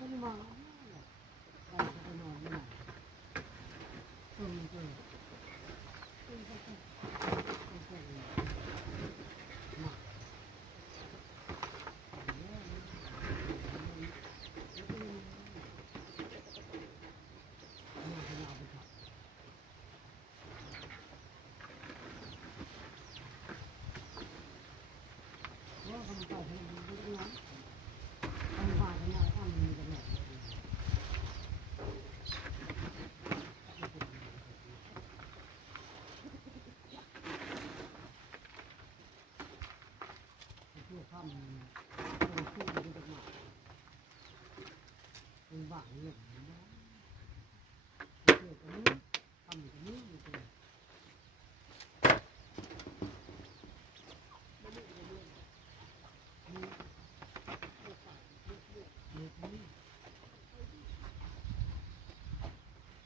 không phải là những cái nóng không phải là những cái เป็นบ้านเนี่ยเกี่ยวกับนี้ทำกันนี้อยู่ตรง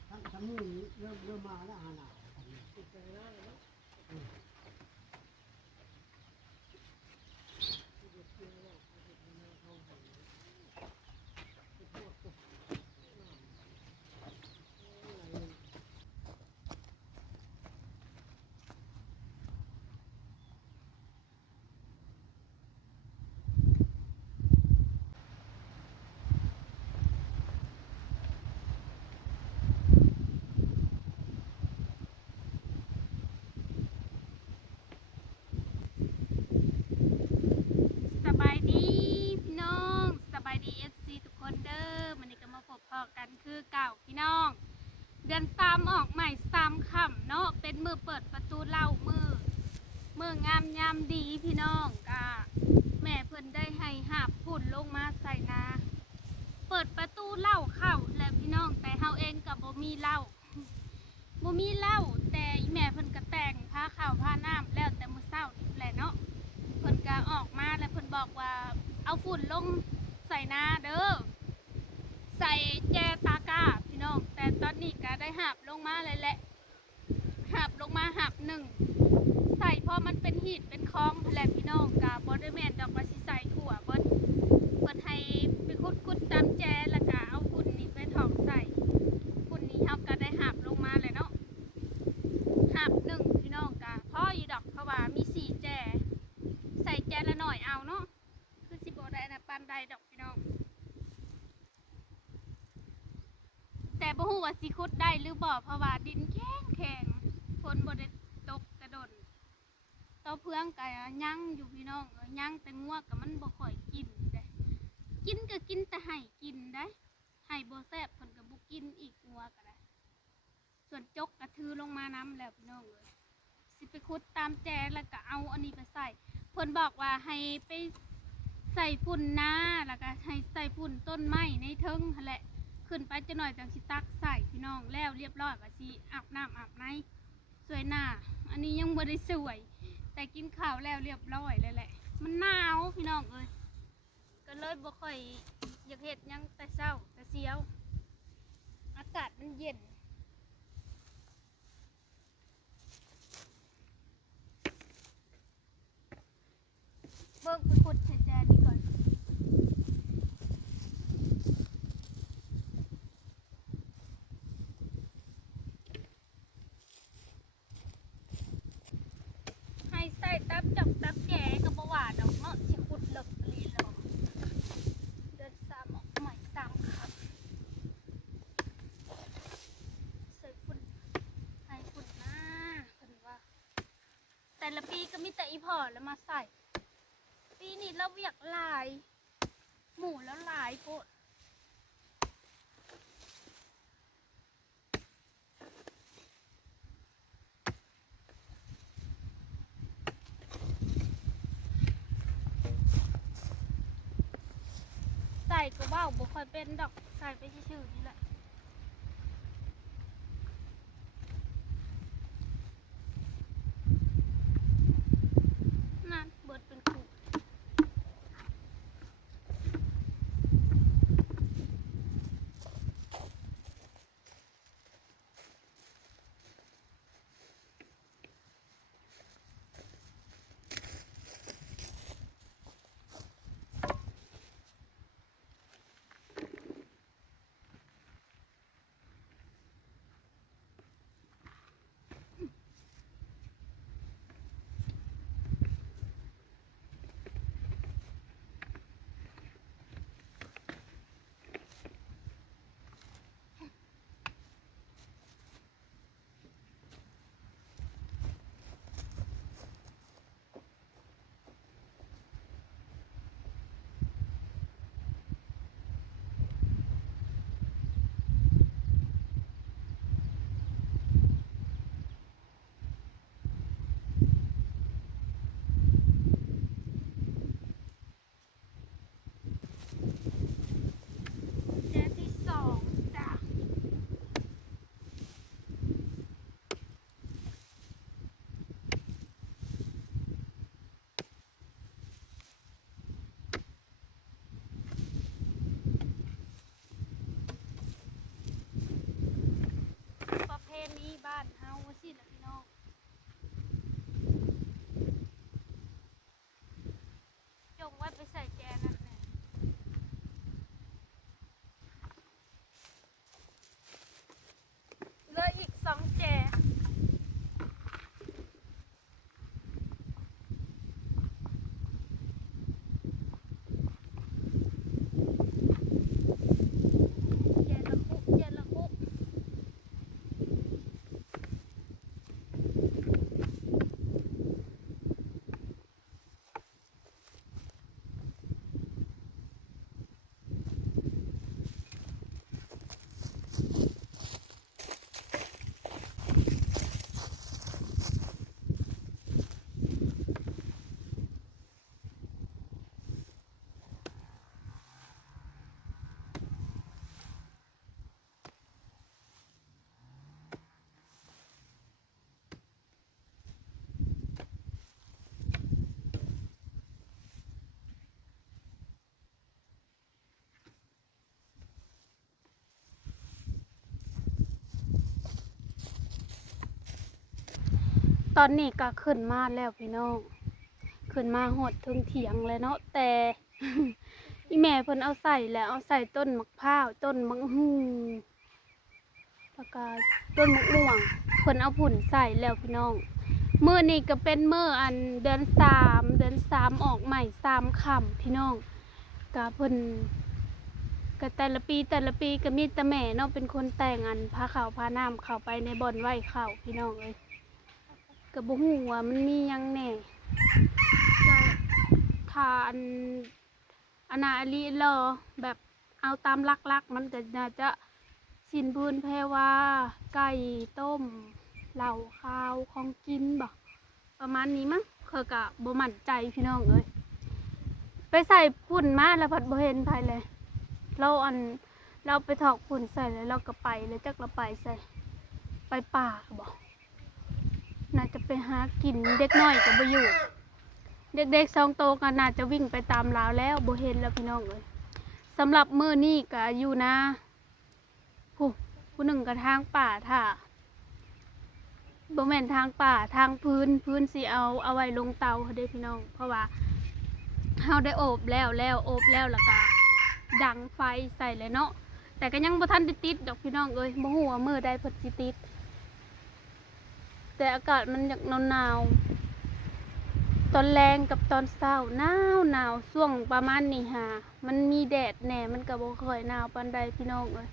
ทั้งทั้งนี้เริ่มเริ่มมาแล้วฮะหนาติดใจแล้วเนาะสบายดีพี่น้องสบายดีเอฟซีทุกคนเด้อมันนี้ก็มาพบพอกันคือเก่าพี่น้อง เดือนสามออกใหม่สามค่ำเนาะเป็นมือเปิดประตูเล่ามือมืองามยามดีพี่น้องกะแม่เพิ่นได้ให้หาบพุ่นลงมาใส่นา เปิดประตูเล่าเข้าแล้วพี่น้องแต่เฮาเองกับบ่มีเหล้าบ่มีเหล้าแต่แม่เพิ่นก็แต่งผ้าขาวผ้าน้ำแล้วแต่มือเช้านี่แหละเนาะเพิ่นก็ออกมาแล้วเพิ่นบอกว่าเอาฝุ่นลงใส่นาเด้อใส่แจตากาพี่น้อง แต่ตอนนี้ก็ได้ หับลงมาเลยแหละหับลงมาหับหนึ่งใส่เพราะมันเป็นหินเป็นคลองแหละพี่น้องกาบอดแมนดอกว่าสิใส่ถั่วเบิดเปิดให้ไปคุดคุดตามแจแล้วก็เอาฝุ่นนี้ไปถอกใส่ฝุ่นนี้เฮาก็ได้หับลงมาเลยเนาะหับหนึ่งพี่น้องกาพ่ออยู่ดอกเพราะว่ามีสี่แจ ใส่แจละหน่อยเอาเนาะคือสิบโบได้นะปานใดดอกพี่น้อง แต่บ่ฮู้ว่า สิคุดได้หรือบ่เพราะว่าดินแข็งแข็งฝนบ่ได้ตกกระดนเต้าเพื่องก็ยั่งอยู่พี่น้องยั่งแต่งัวก็มันบ่ค่อยกินเด้กินก็กินแต่ให้กินได้ให้บ่แซ่บเพิ่นก็บ่กินอีกงัวก็ได้ส่วนจกก็ถือลงมาน้ำแล้วพี่น้องเอ้ยสิไปคุดตามแจแล้วก็เอาอันนี้ไปใส่เพิ่นบอกว่าให้ไปใส่ฝุ่นหน้าแล้วก็ให้ใส่ฝุ่นต้นไม้ในเทิงแหละ ขึ้นไปจะหน่อยจังสิตักใส่พี่น้องแล้วเรียบร้อยก็สิอาบน้ำอาบในสวยหน้า อันนี้ยังบ่ได้สวย แต่กินข้าวแล้วเรียบร้อยเลยแหละ มันหนาวพี่น้องเอ้ยก็เลยบ่ค่อยอยากเฮ็ดยังแต่เช้าแต่เสียว อากาศมันเย็นเบิ่งไปขุดแจนี่ก่อน ให้ใส่ตับจอกตับแจกับบ่หวานดอกเนาะสิขุดเลิกลีหรอกเดือนสามออกใหม่สามครับใส่ฝุ่นให้ฝุ่นหน้าเพิ่นว่า แต่ ละปีก็มีแต่อีพอแล้วมาใส่ ปีนี้เราเวียกลาย หมูแล้วหลายโพดใส่ก็เบ้าบุค่อยเป็นดอกใส่ไปชื่อๆนี่แหละ Chè ตอนนี้ก็ขึ้นมาแล้วพี่น้อง ขึ้นมาหดถึงเถียงเลยเนาะแต่อีแม่เพิ่นเอาใส่แล้วเอาใส่ต้นมะพร้าวต้นมะฮูแล้วก็ต้นมะม่วงเพิ่นเอาผุ่นใส่แล้วพี่น้องมื้อนี้ก็เป็นมื้ออันเดือนสามเดือนสามออกใหม่สามคำพี่น้องก็เพิ่นก็แต่ละปีแต่ละปีก็มีแต่แม่เนาะเป็นคนแต่งอันพาข้าวพาน้ำเข้าไปในบ่อนไหว้ข้าวพี่น้องเอ้ย ก็บ่ฮู้ว่ามันมียังแหน่ก็ถ้านอนาลีรอแบบเอาตามลักๆ มันก็น่าจะสินพื้นแพรว่า ไก่ต้มเหล่าข้าวของกินบ่ประมาณนี้มั้งเคยกะบ่มั่นใจพี่น้องเอ้ยไปใส่พุ่นมาแล้วพัดบ่เห็นภายเลย เราอันเราไปถอกพุ่นใส่แล้วเราก็ไปแล้วจักเราไปใส่ ไปป่าบ่น่า จะไปหากินเด็กน้อยก็บ่อยู่ เด็กๆสองโตก็น่าจะวิ่งไปตามราวแล้วบ่เห็นแล้วพี่น้องเอ้ยสำหรับมื้อนี้ก็อยู่นะผู้ผู้หนึ่งก็ทางป่าท่าบ่แม่นทางป่าทางพื้นพื้นสิเอาเอาไว้ลงเตาเด้พี่น้อง เพราะว่าเฮาได้โอบแล้วแล้วโอบแล้วแล้วก็ดังไฟใส่เลยเนาะแต่ก็ยังบ่ทันได้ติดดอกพี่น้องเอ้ยบ่ฮู้ว่ามื้อใดเพิ่นสิติด แต่อากาศมันอยากหนาวๆตอนแรงกับตอนเช้าหนาวหนาวช่วงประมาณนี้ฮะมันมีแดดแหน่มันก็บ่ค่อยหนาวปานใดพี่น้องเอ้ย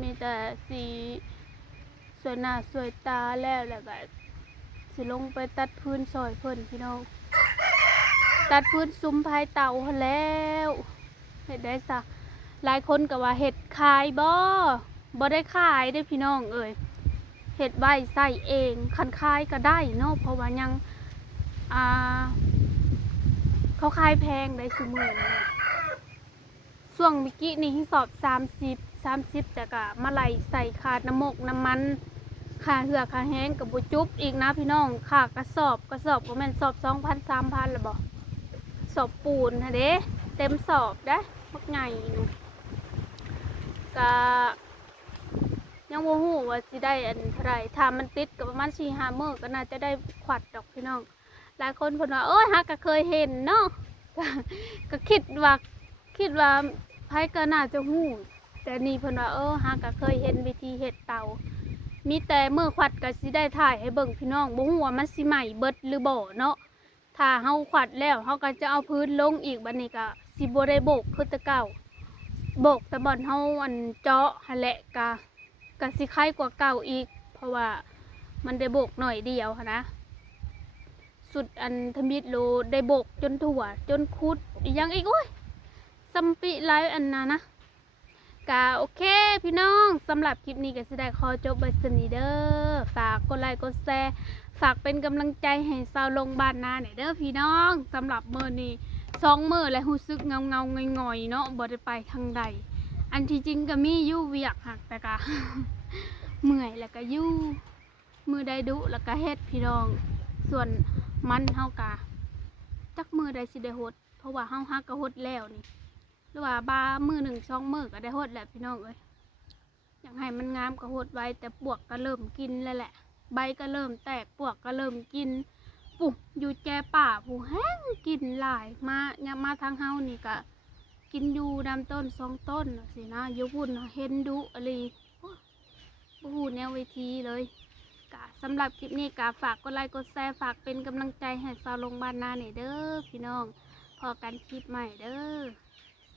มีแต่สีสวยหน้าสวยตาแล้วแล้วก็สิลงไปตัดพื้นซอยเพิ่นพี่น้อง ตัดพื้นซุ้มภายเตาแล้วเฮ็ดได้ซะหลายคนก็ว่าเฮ็ดขายบ่บ่ได้ขายเด้พี่น้องเอ้ย เฮ็ดไว้ใส่เองคันขายก็ได้เนาะเพราะว่ายังอ่าเขาขายแพงได้ชั่วโมงนี้ช่วงมิกี้นี่ที่สอบสามสิบสามสิบแต่ก็มาไหลใส่ขาดน้ำมกน้ำมันค่าเหือค่าแห้งกับบุจุบอีกนะพี่น้องค่ากระสอบกระสอบก็แม่นสอบสองพันสามพันละบอกสอบปูนฮะเด้เต็มสอบได้มักไงนูก็ ยังโมหูว่าสิได้อันเท่าไรถ้ามันติดกับประมาณสี่ห้ามื้อก็น่าจะได้ขวัดดอกพี่น้อง หลายคนเพิ่นว่าเอ้ยฮักก็เคยเห็นเนาะก็คิดว่าคิดว่าไผก็น่าจะฮู้แต่นี่เพิ่นว่าเออฮักก็เคยเห็นวิธีเฮ็ดเตามีแต่มือขวัดก็สิได้ถ่ายให้เบิ่งพี่น้องบ่ฮู้ว่ามันสิใหม่เบิดหรือบ่เนาะถ้าเฮาขวัดแล้วเฮาก็จะเอาพื้นลงอีกบัดนี้ก็สิบ่ได้โบกคือแต่เก่าโบกแต่บ่อนเฮาอันเจาะหั่นแหละก็ ก็สิคล้ายกว่าเก่าอีก เพราะว่ามันได้โบกหน่อยเดียวนะสุดอันทมิดโลได้โบกจนถั่ว จนคุดยังอีกโอ้ยซัมปิไลฟ์อันนะนะกาโอเคพี่น้องสำหรับคลิปนี้ก็สิได้ขอจบไว้สนีเด้อฝากกดไลค์กดแชร์ฝากเป็นกำลังใจให้สาวลงบ้านนาหน่อยเด้อพี่น้องสำหรับเมื้อนี้สองมื้อและรู้สึกเงาเงาๆงอยๆเนาะบ่ได้ไปทางใด อันที่จริงก็มีอยู่เวียกหักแต่ก็เมื่อยแล้วก็ยู่มือใดดุแล้วก็เฮ็ดพี่น้อง ส่วนมันเฮากะจักมือใดสิได้หด เพราะว่าเฮาฮักก็หดแล้วนี่หรือว่าบามือหนึ่งสองมือก็ได้หดแหละพี่น้องเอ้ยอยากให้มันงามก็หดไว้ แต่ปวกก็เริ่มกินแล้วแหละ ใบก็เริ่มแตกปวกก็เริ่มกินปุ๊อยู่แจป่าผู้แห้งกินหลายมาเนี่ยมาทางเฮานี่ก็ กินอยู่นำต้นสองต้นสินะยู่พุ่นเห็นดุอะไรบูหูแนวเวทีเลยกะสำหรับคลิปนี้กะฝากกดไลค์กดแชร์ฝากเป็นกำลังใจให้สาวลงบ้านนาลน่ยเด้อพี่น้อง พอกันคลิปใหม่เด้อ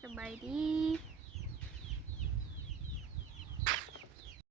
สบายดี